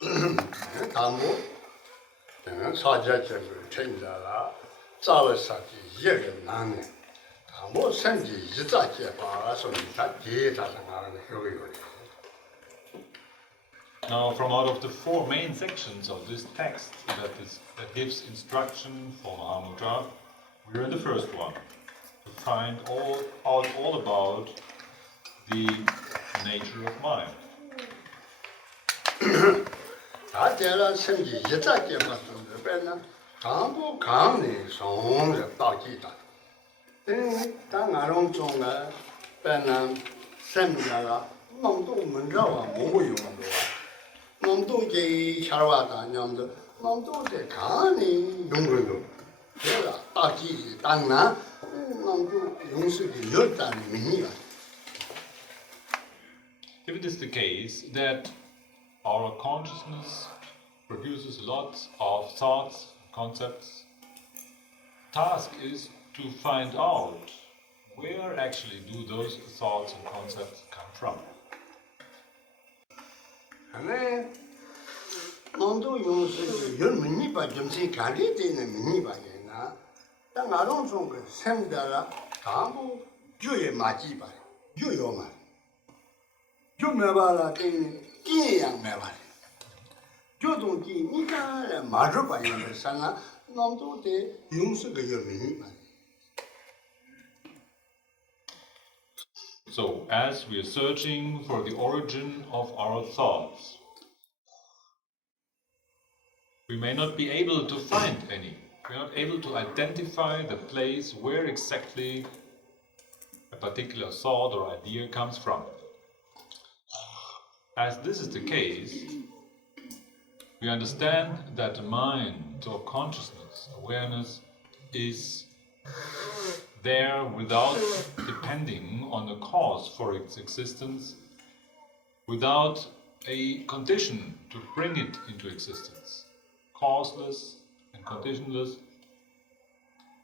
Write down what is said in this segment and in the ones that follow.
Dharma, Saja Tenga, Zavasaki, Yegan Nani, Dharma Sanji, Yizaki, so that data. Now, from out of the four main sections of this text that gives instruction for Mahamudra, we're in the first one, to find out all about the nature of mind. Dharma Sanji, Yizaki, Dhamma Kani, Song, Dagita. Then Tangaron Zonga, Benam, Semgala, Mamdo Mundawa, Moyo. Mamdo J. Charwata, Yamdo, Mamdo de Kani, Yungu, Taki, Tanga, Mamdo Yunsu, Yutan, Minia. If it is the case that our consciousness produces lots of thoughts, concepts, task is to find out where actually do those thoughts and concepts come from. And Mamdo Yunsu, Yun Minipa, Jumsi Kari, Minipa, Tangaron Zonga, Semdala, Tambo, Juye Majiba, Juyoma. Jumabala, Yang Mabali. Jodonki, Nika, Majuba, Sana, Mamdo de Yunsu, Minipa. So, as we are searching for the origin of our thoughts, we may not be able to find any. We are not able to identify the place where exactly a particular thought or idea comes from. As this is the case, we understand that mind or consciousness, awareness, is there without depending on a cause for its existence, without a condition to bring it into existence. Causeless and conditionless,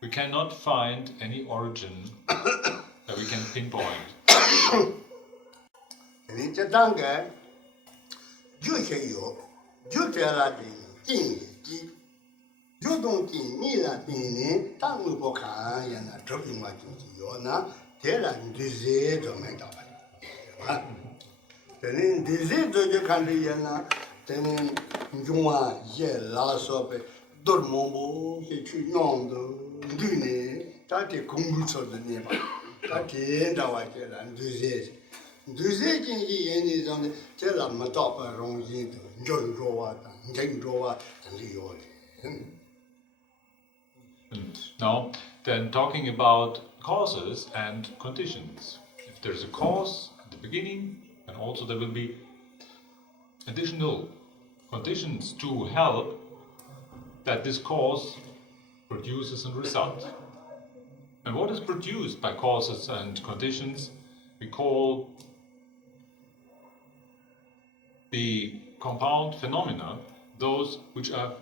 we cannot find any origin that we can pinpoint. And now, then talking about causes and conditions. If there's a cause at the beginning, and also there will be additional conditions to help that this cause produces a result. And what is produced by causes and conditions we call the compound phenomena, those which are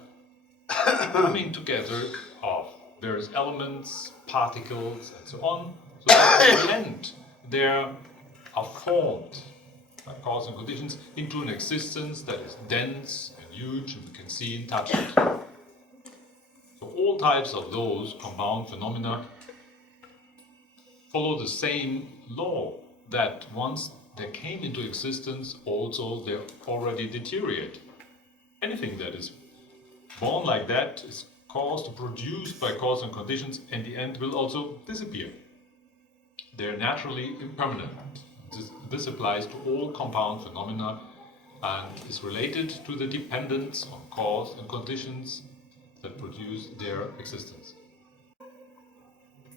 coming together of various elements, particles, and so on, so that at the end they are formed by cause and conditions into an existence that is dense and huge and we can see and touch it. So all types of those compound phenomena follow the same law, that once they came into existence, also they already deteriorate. Anything that is born like that is caused, produced by cause and conditions, and the end will also disappear. They're naturally impermanent. This applies to all compound phenomena and is related to the dependence on cause and conditions that produce their existence.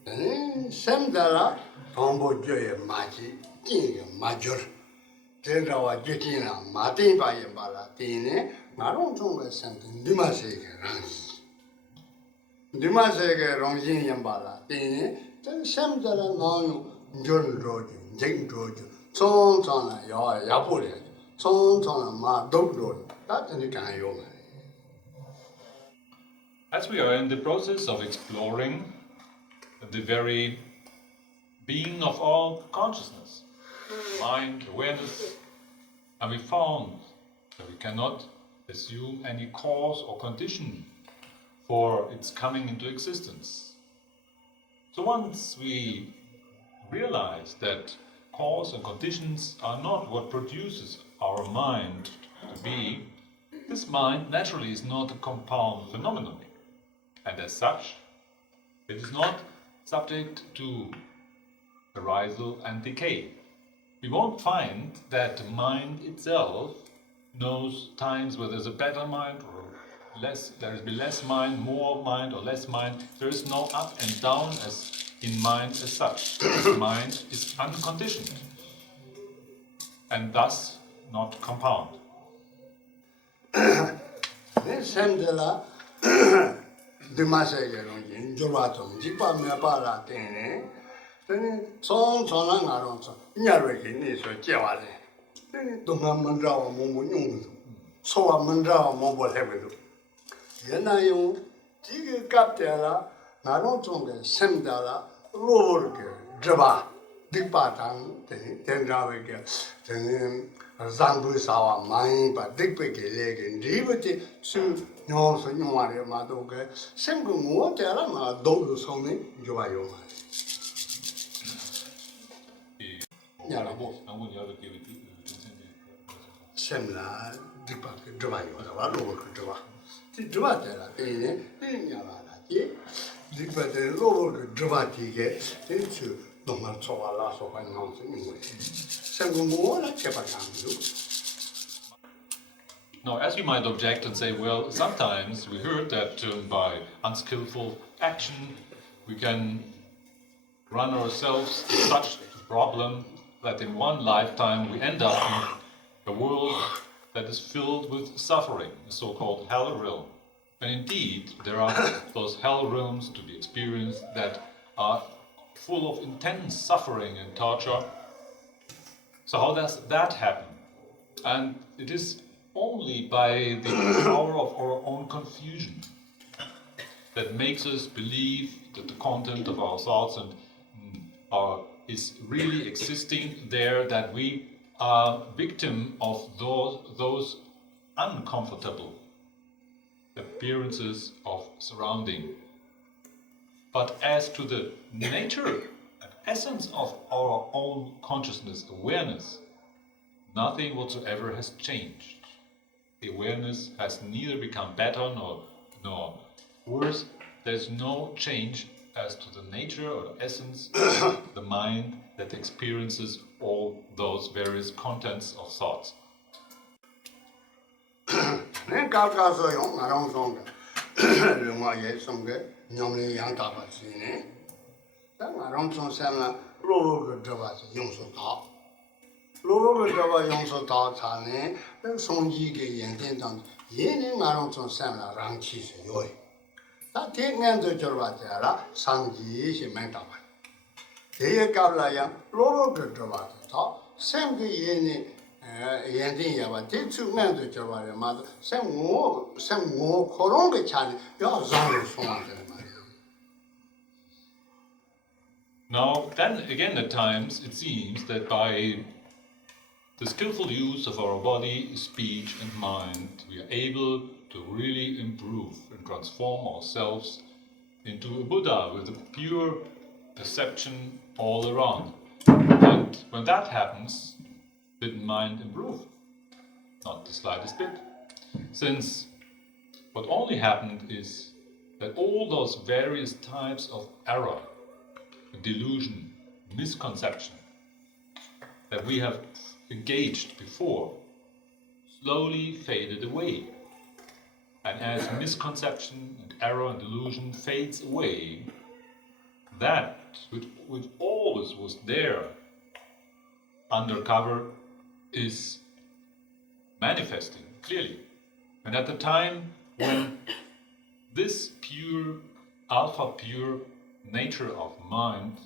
Semdala, Tombo Joy Maji, King Major, Tengawa Jutina, Martin Bayambala, Tine, Maron Tonga Santin, Dimaseke Rangi. Dimaseke Rongin Yambala, Tine, then Semdala Nonu, John Roger, Jane Roger, Son Tona, Yapole, Son Tona, Ma Dog Road, that's in the Kanyo. As we are in the process of exploring the very being of all consciousness, mind, awareness, and we found that we cannot assume any cause or condition for its coming into existence. So once we realize that cause and conditions are not what produces our mind to be, this mind naturally is not a compound phenomenon, and as such, it is not subject to arisal and decay. We won't find that the mind itself knows times where there's a better mind or less, there will be less mind, more mind or less mind. There is no up and down as in mind as such. Mind is unconditioned and thus not compound. Semdela Dimashe Gelongin, Juratum, Jipa Mapara Tene, then Son Sonangaron, Yaraki is a Jawale. Then Dungamandra or Momu, so a Mandra or Mobile Heaven. Yenayo, Jig Captella, Narontonga, Semdala, Lord Java, Dipatan, Tenga Rinpoche, Zambu Sawa, Mind, but Dippic leg and liberty to no so you want your Madoga, Semgo more Terra, don't so many, Joayo. Yarabo, Semla, Dipak, Joayo, Lower Java. The Java, Yala, Dipper the lower Java ticket into no man so a lot of nonsense. Now, as you might object and say, well, sometimes we heard that by unskillful action we can run ourselves to such a problem that in one lifetime we end up in a world that is filled with suffering, the so-called hell realm. And indeed, there are those hell realms to be experienced that are full of intense suffering and torture. So how does that happen? And it is only by the power of our own confusion that makes us believe that the content of our thoughts and is really existing there, that we are victim of those uncomfortable appearances of surrounding. But as to the nature and essence of our own consciousness, awareness, nothing whatsoever has changed. The awareness has neither become better nor worse. There's no change as to the nature or the essence of the mind that experiences all those various contents of thoughts. Now, then again, at times it seems that by the skillful use of our body, speech and mind, we are able to really improve and transform ourselves into a Buddha with a pure perception all around. And when that happens, did mind improve? Not the slightest bit. Since what only happened is that all those various types of error, delusion, misconception that we have engaged before slowly faded away. And as misconception and error and delusion fades away, that which always was there undercover is manifesting clearly. And at the time when this pure, alpha pure nature of mind,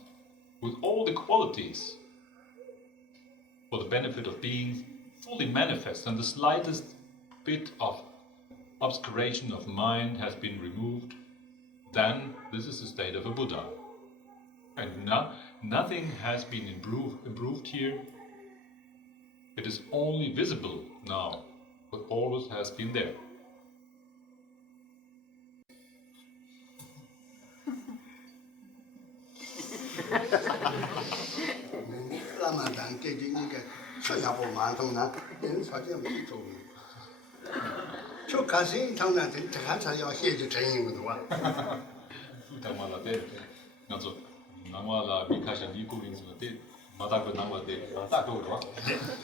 with all the qualities for the benefit of being fully manifest, and the slightest bit of obscuration of mind has been removed, then this is the state of a Buddha. And nothing has been improved here. It is only visible now but always has been there. Ramadan cái gì cái cho nhà bộ mà thông na, đến sao chứ không chịu cho cá sĩ thông na thì chắc chắn要写就真应的哇。 Dharma là thế, ngắn rồi. Dharma là bị khai sinh đi cố gắng rồi thế, mà ta có Dharma thế, ta đâu đó.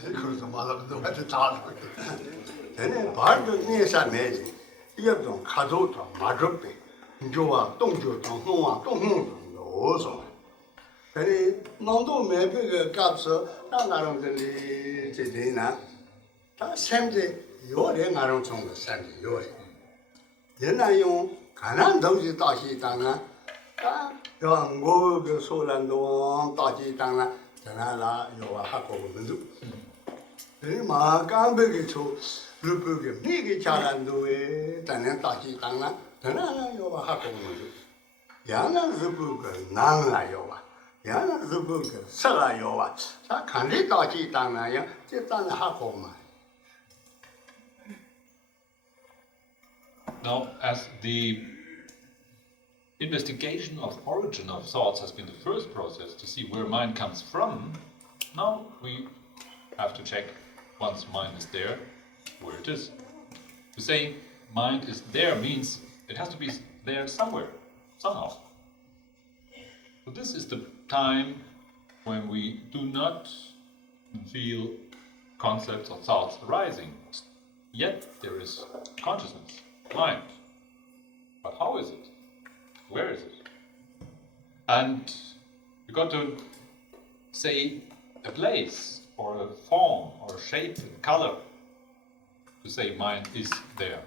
그래서 말하면서 완전 다 되네. 발도 내사 내지. 이것도 가족도 마주배. 조와 동조도 홍와 동홍도 어서. 근데 너도 매비가 값서 나가는들이 제대나 다 샘제 요래 나름 정도 샘제 요래. 옛날용 가난 동지 다시 당나 아 영고 그 소란동 다시 당나 전화라 요와 하고 문도 마 깜백이 저 루프게 미게 잘한도에 단에 다시 당나 전화라 요와 하고 문도 야나 루프가 나나 요와 야나 루프가 살아 요와 자 간리 다시 당나야 제 단에 하고 마. Now, as the investigation of origin of thoughts has been the first process to see where mind comes from, now we have to check, once mind is there, where it is. To say mind is there means it has to be there somewhere, somehow. So this is the time when we do not feel concepts or thoughts arising, yet there is consciousness. Mind. But how is it? Where is it? And you got to say a place or a form or a shape and color to say mind is there.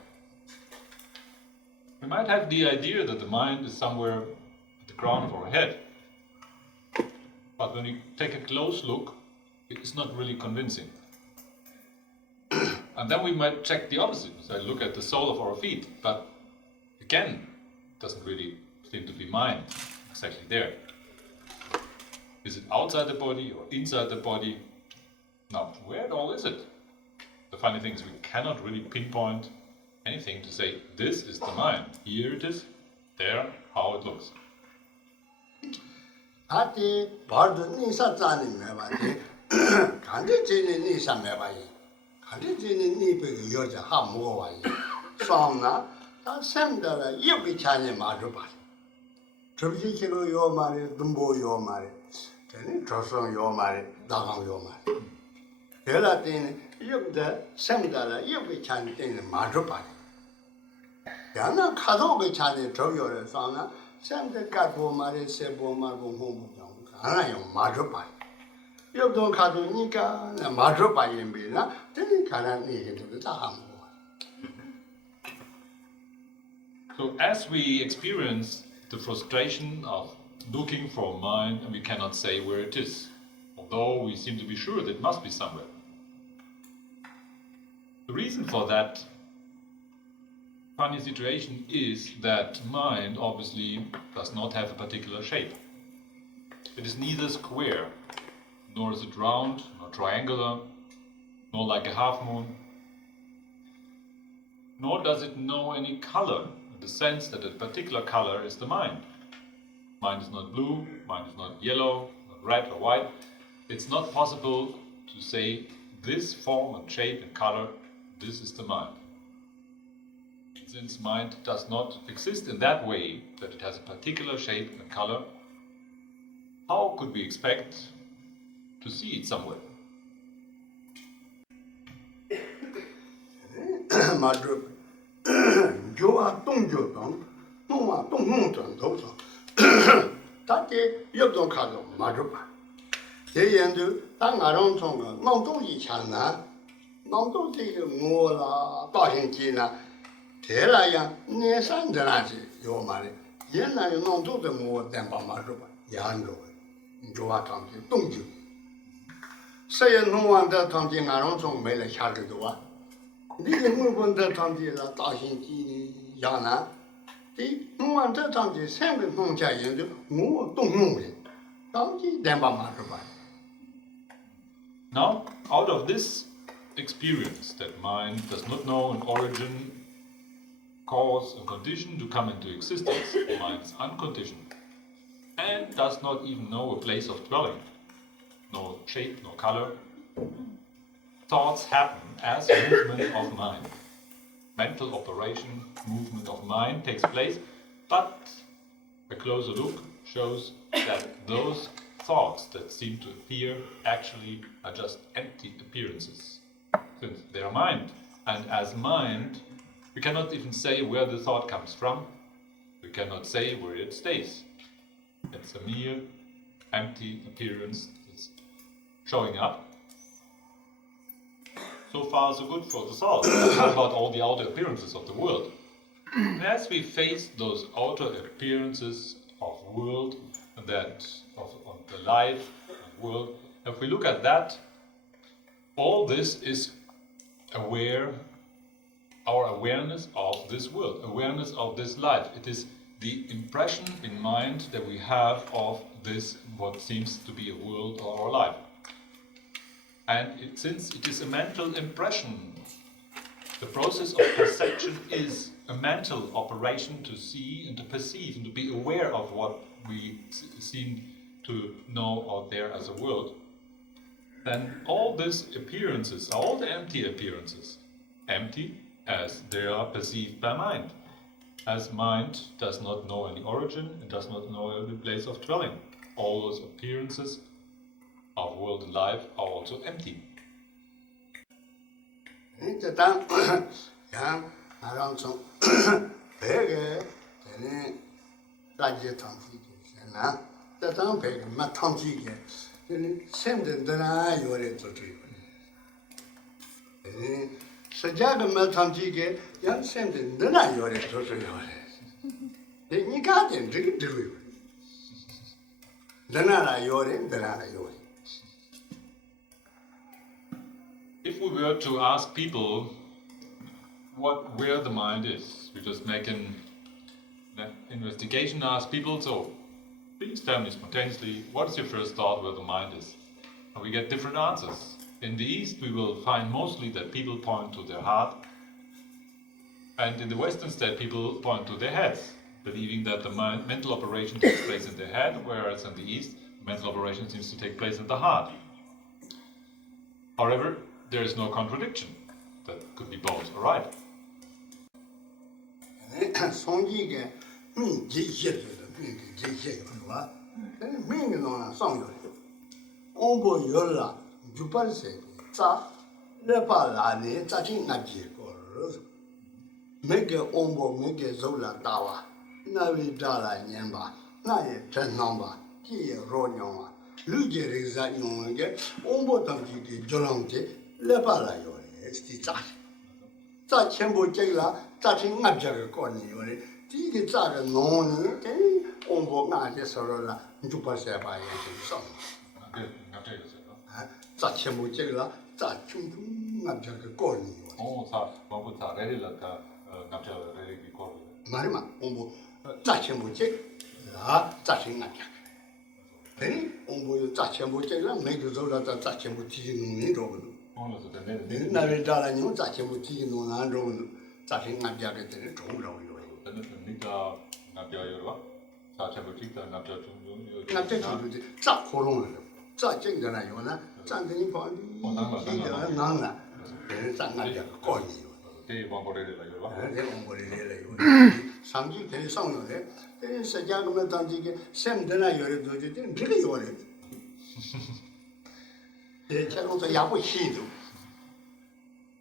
We might have the idea that the mind is somewhere at the crown of our head. But when you take a close look, it is not really convincing. And then we might check the opposite. So look at the sole of our feet, but again, it doesn't really seem to be mind exactly there. Is it outside the body or inside the body? Now, where at all is it? The funny thing is we cannot really pinpoint anything to say, this is the mind. Here it is, there, how it looks. 아티 바르도 니사 짜니 매바지 간데 제니 니사 매바이 간데 제니 니베 여자 하 먹어와이 싸움나 다 샘다라 이렇게 차니 마주 봐 접시키로 요 말이 dum보 요 말이 되니 조성 요 말이 나강 요 말이 내가 때는 이렇게 샘다라 이렇게 차니 때는 마주 봐 야나 가족의 차니 저기를 싸움나 샘데 가고 말이 세보 말고 홍보장 하나요 마주 봐 여기도 가도니까 마주 봐야 되나 되니 가는 얘기도 다 하고. So as we experience the frustration of looking for mind and we cannot say where it is, although we seem to be sure that it must be somewhere. The reason for that funny situation is that mind obviously does not have a particular shape. It is neither square, nor is it round, nor triangular, nor like a half moon, nor does it know any color, in the sense that a particular color is the mind. Mind is not blue, mind is not yellow, not red or white. It's not possible to say this form and shape and color, this is the mind. Since mind does not exist in that way, that it has a particular shape and color, how could we expect to see it somewhere? 마주 조와 동조동 동와 동동전 도서 다게 옆동 가도 마주 봐 대연도 땅아롱 총거 농동이 찬나 농동这个我啦大型机呢 대라야 내산전하지 요 말이 옛날에 농도도 뭐 땜바 마주 봐 양조 조와 당지 동조 세연 농왕的당지 아롱 총没了下个多啊 이게 물건들 담지라 다신지 야나 이 무한대 담지 생명 농자 연주 뭐 동농이 담지 댐바 마르바. Now, out of this experience that mind does not know an origin, cause, and condition to come into existence. Mind is unconditioned and does not even know a place of dwelling. No shape, no color. Thoughts happen as movement of mind. Mental operation, movement of mind takes place, but a closer look shows that those thoughts that seem to appear actually are just empty appearances, since they are mind. And as mind, we cannot even say where the thought comes from. We cannot say where it stays. It's a mere empty appearance that's showing up. So far, so good for the soul. What about all the outer appearances of the world? And as we face those outer appearances of world, that of the life and world, if we look at that, all this is our awareness of this world, awareness of this life. It is the impression in mind that we have of this, what seems to be a world or our life. And since it is a mental impression, the process of perception is a mental operation to see and to perceive and to be aware of what we seem to know out there as a world. Then all these appearances, all the empty appearances, empty as they are perceived by mind. As mind does not know any origin and does not know any place of dwelling. All those appearances of world and life are also empty. If we were to ask people where the mind is, we just make an investigation, ask people, so please tell me spontaneously, what is your first thought where the mind is? And we get different answers. In the East, we will find mostly that people point to their heart, and in the Western state, people point to their heads, believing that the mental operation takes place in their head, whereas in the East, mental operation seems to take place in the heart. However, there is no contradiction. That could be both, alright?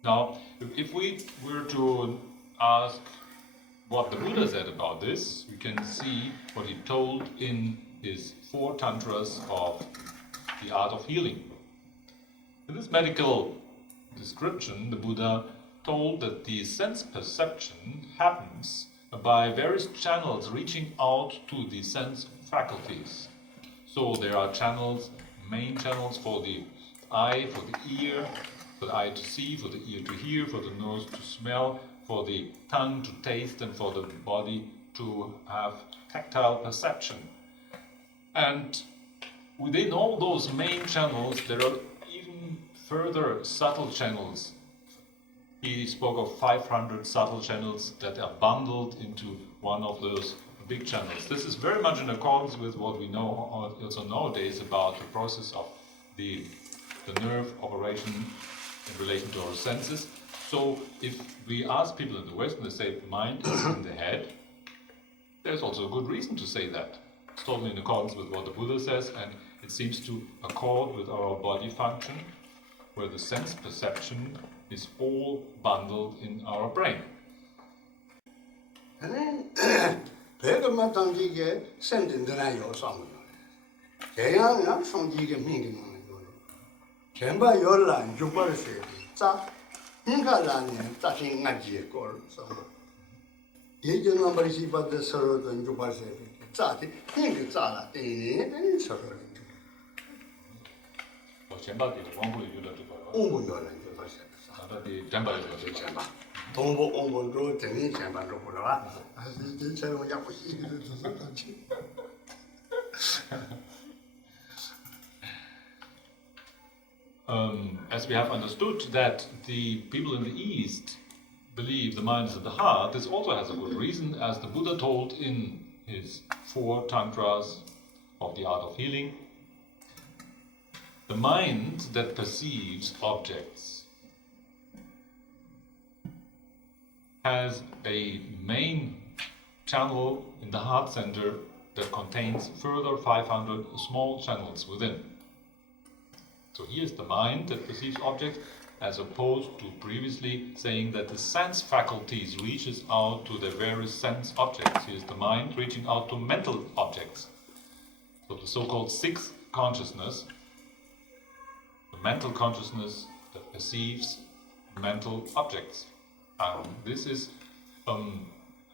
Now, if we were to ask what the Buddha said about this, we can see what he told in his 4 tantras of the art of healing. In this medical description, the Buddha told that the sense perception happens by various channels reaching out to the sense faculties. So there are channels, main channels for the eye, for the ear, for the eye to see, for the ear to hear, for the nose to smell, for the tongue to taste, and for the body to have tactile perception. And within all those main channels, there are even further subtle channels. He spoke of 500 subtle channels that are bundled into one of those big channels. This is very much in accordance with what we know also nowadays about the process of the nerve operation in relation to our senses. So if we ask people in the West and they say mind is in the head, there's also a good reason to say that. It's totally in accordance with what the Buddha says, and it seems to accord with our body function, where the sense perception is all bundled in our brain. 배그만 당기게 생긴다는 요소는 대양양 성지게 민기는 거로 전부 열란 주벌세 자 인간라는 자신 가지의 거로서 예전에 말이 받을 서로도 주벌세 자기 힘이 자라 되는 서로 前把的王不有了这个， 공부 열란 주벌세 那的前把有了这个。 동부 공부도 되는 전반도 보라. 이 저런 약고 이를 주서같이. As we have understood that the people in the East believe the mind is in the heart, this also has a good reason, as the Buddha told in his 4 tantras of the art of healing. The mind that perceives objects has a main channel in the heart center that contains further 500 small channels within. So here's the mind that perceives objects, as opposed to previously saying that the sense faculties reaches out to the various sense objects. Here's the mind reaching out to mental objects. So the so-called 6th consciousness, the mental consciousness that perceives mental objects. This is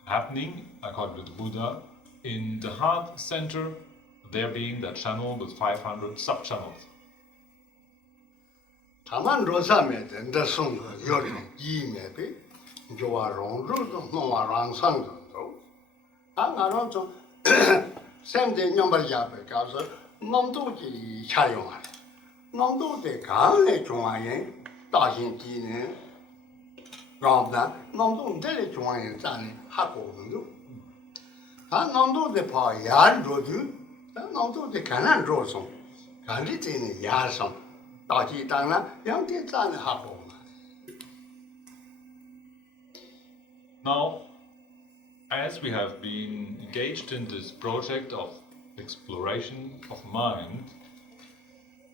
happening, according to the Buddha, in the heart center, there being that channel with 500 sub-channels. 다만 로사면 된다 손도 요즘 이메비 조아롱 루도 노아랑 상도 아나로 좀 샘데 녀벌 잡에 가서 놈도지 촬영하래 놈도데 강에 중앙에 다신지는 그러나 놈도 데레 중앙에 자네 하고 오는도 아 놈도데 봐야 로도 놈도데 가난 로송 간리지는 야성 Now, as we have been engaged in this project of exploration of mind,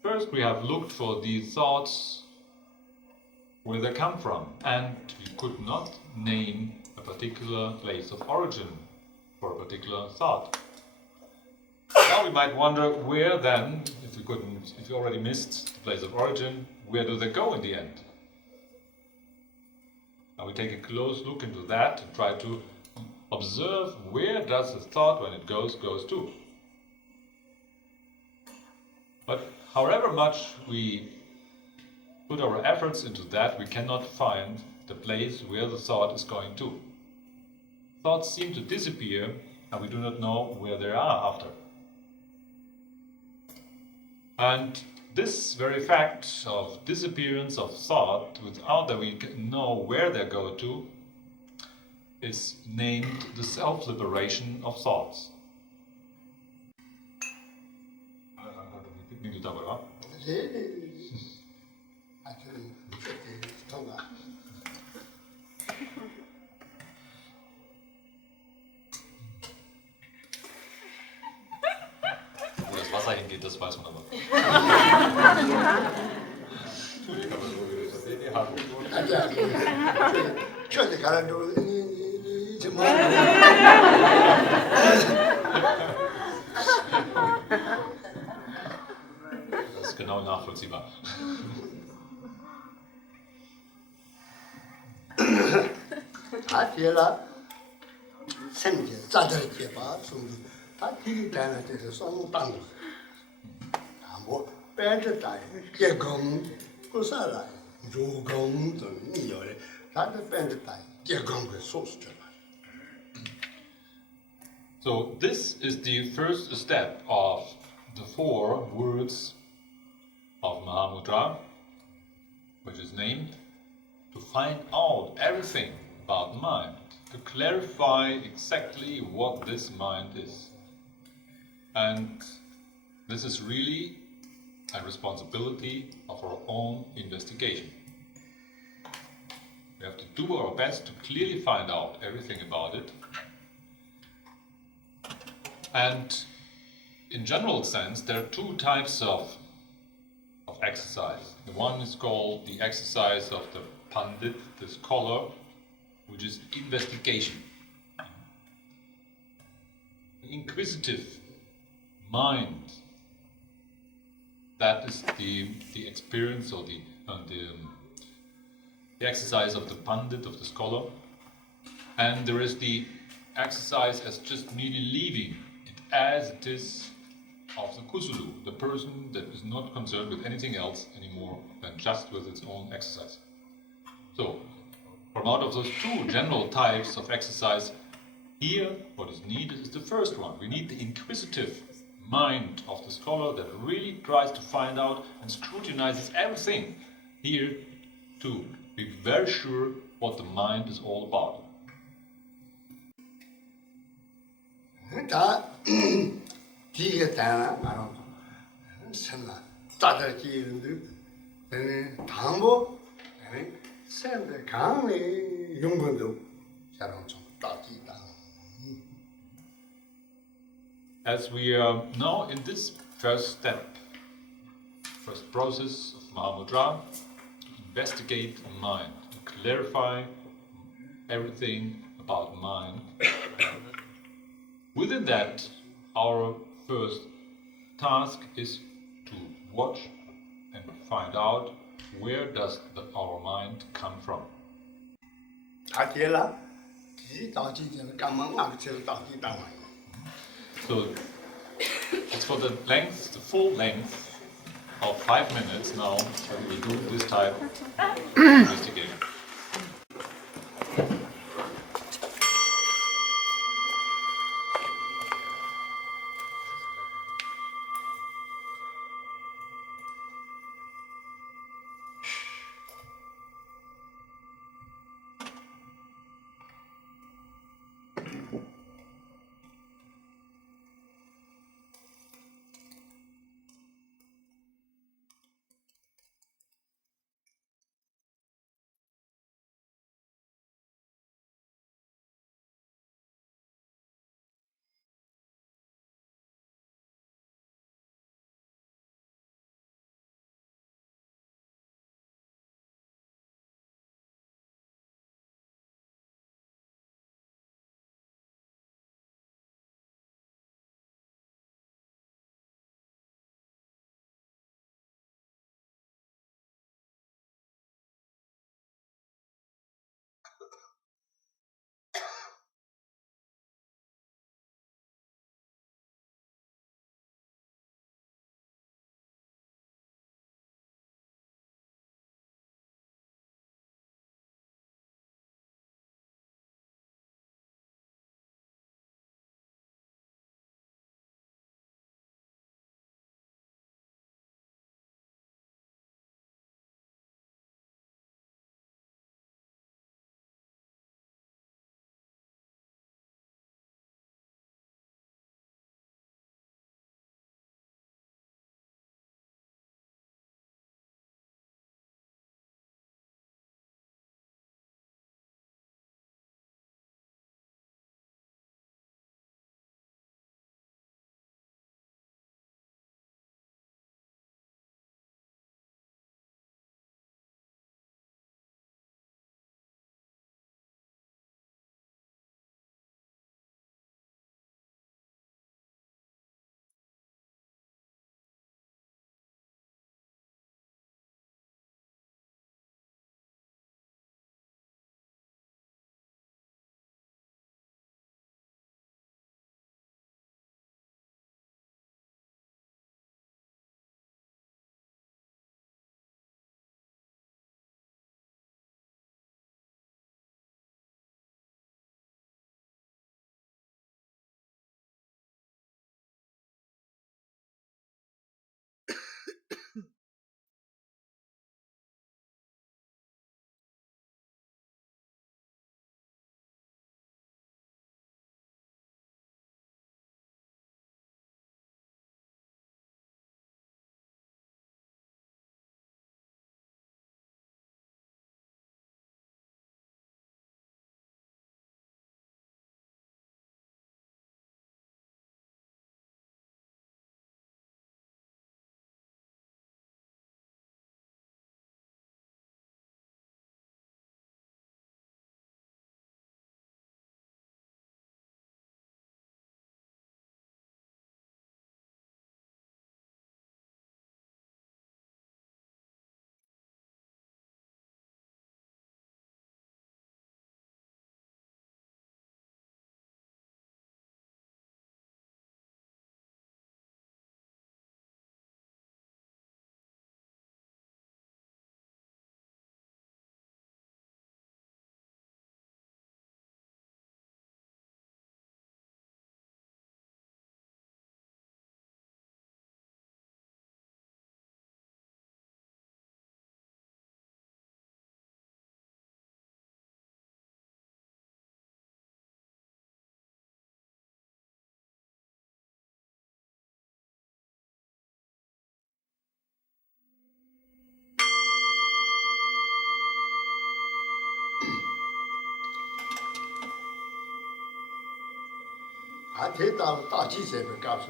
first we have looked for these thoughts, where they come from, and we could not name a particular place of origin for a particular thought. Now we might wonder where then, if we already missed the place of origin, where do they go in the end? Now we take a close look into that and try to observe where does the thought, when it goes to. But however much we put our efforts into that, we cannot find the place where the thought is going to. Thoughts seem to disappear, and we do not know where they are after. And this very fact of disappearance of thought, without that we know where they go to, is named the self-liberation of thoughts. Wo das Wasser hingeht, das weiß man aber. Das ist genau nachvollziehbar. So this is the first step of the 4 words of Mahamudra. which is named to find out everything about the mind, to clarify exactly what this mind is. And this is really a responsibility of our own investigation. We have to do our best to clearly find out everything about it. And in general sense, there are two types of exercise. The one is called the exercise of the Pandit, the scholar, which is investigation. The inquisitive mind, that is the experience or the exercise of the Pandit, of the scholar. And there is the exercise as just merely leaving it as it is of the Kusulu, the person that is not concerned with anything else anymore than just with its own exercise. So, from out of those two general types of exercise, here what is needed is the first one. We need the inquisitive mind of the scholar that really tries to find out and scrutinizes everything here to be very sure what the mind is all about. As we are now in this first step, first process of Mahamudra, to investigate the mind, to clarify everything about mind. Within that, our first task is to watch and find out where does our mind come from. So it's for the length, the full length of 5 minutes now that we do this type of investigation. I take that Jesus because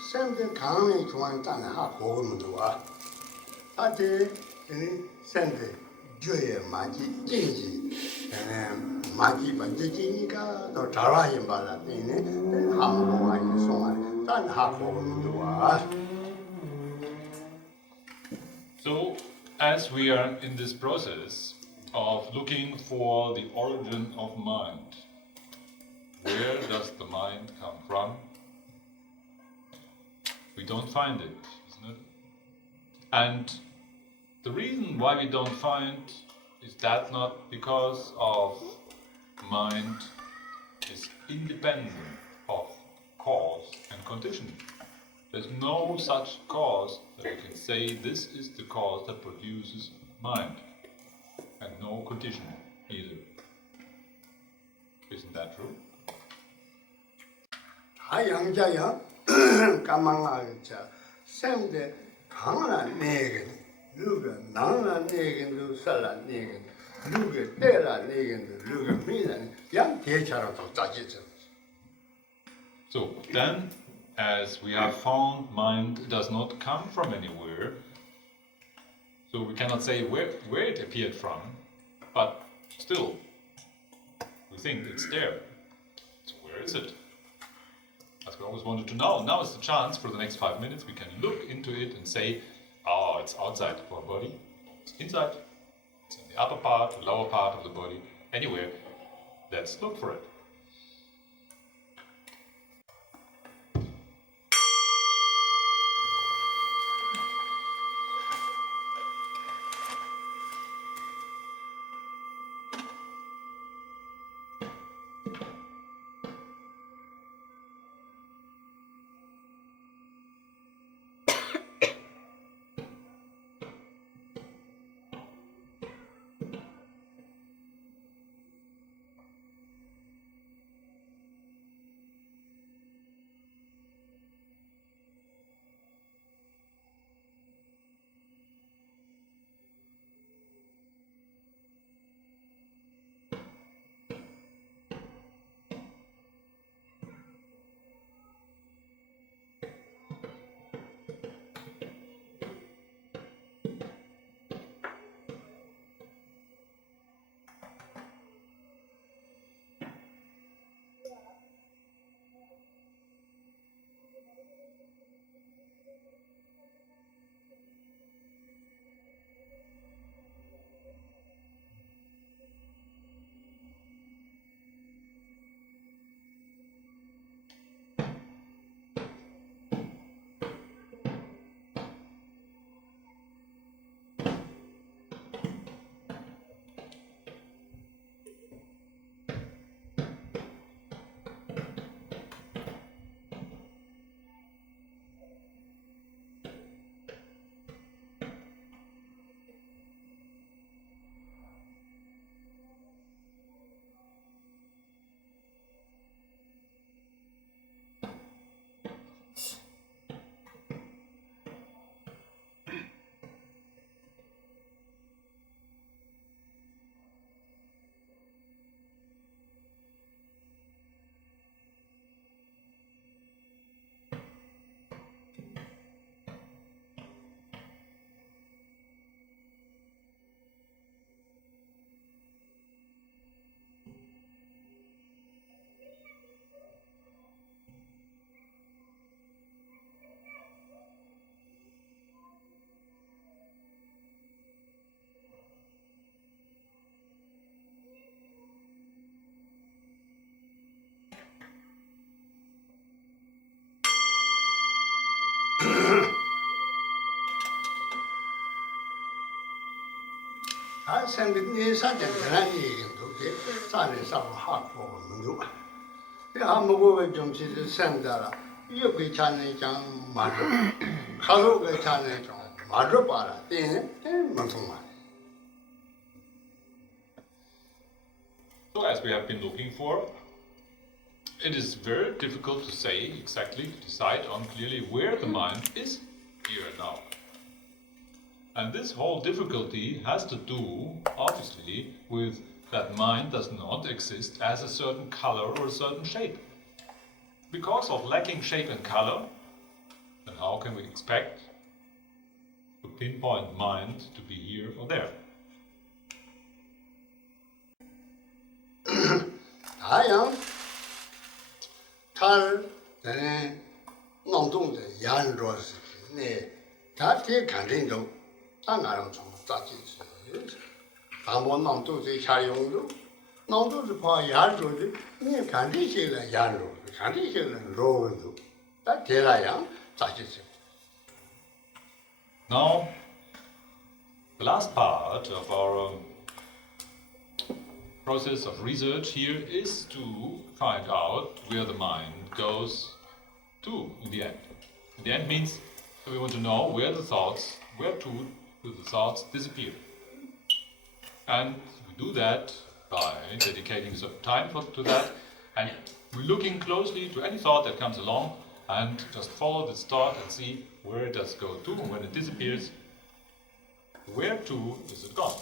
something coming to one time half home to us. I take Sunday, Joy, Magi, Jinji, and Magi, but Jijinica, the Tara in Balatine, and Hambo and so on. That half home to us. So, as we are in this process of looking for the origin of mind, where does the mind come from? We don't find it, isn't it? And the reason why we don't find is that not because of mind is independent of cause and condition. There's no such cause that we can say this is the cause that produces mind, and no condition either. Isn't that true? 하양자야 까망아자 샘데 강나 내게 누가 나나 내게도 살라 내게 누가 때라 내게도 누가 미는 양 대차로도 짜지죠. So then, as we have found, mind does not come from anywhere, so we cannot say where it appeared from, but still, we think it's there. So where is it? As we always wanted to know. Now is the chance for the next 5 minutes. We can look into it and say, oh, it's outside of our body, it's inside, it's in the upper part, the lower part of the body, anywhere. Let's look for it. I send it near such a granny to get Sunday some hot for Mundu. The Hamago Jones is Sandara. You be challenge on Madra. Hello, the challenge on Madra, then Montuma. So as we have been looking for, it is very difficult to say exactly, to decide on clearly where the mind is here and now. And this whole difficulty has to do, obviously, with that mind does not exist as a certain color or a certain shape. because of lacking shape and color, then how can we expect to pinpoint mind to be here or there? 太阳，它弄动的沿着是那，它这肯定都，俺让从咋进去？俺们弄动这下用的，弄动是怕沿着的，你看这些人沿着，看这些人绕着，但这样咋进去？ Now, the last part of our process of research here is to find out where the mind goes to in the end. In the end means that we want to know where the thoughts, where to do the thoughts disappear. And we do that by dedicating some time to that, and we're looking closely to any thought that comes along and just follow this thought and see where it does go to, and when it disappears, where to is it gone.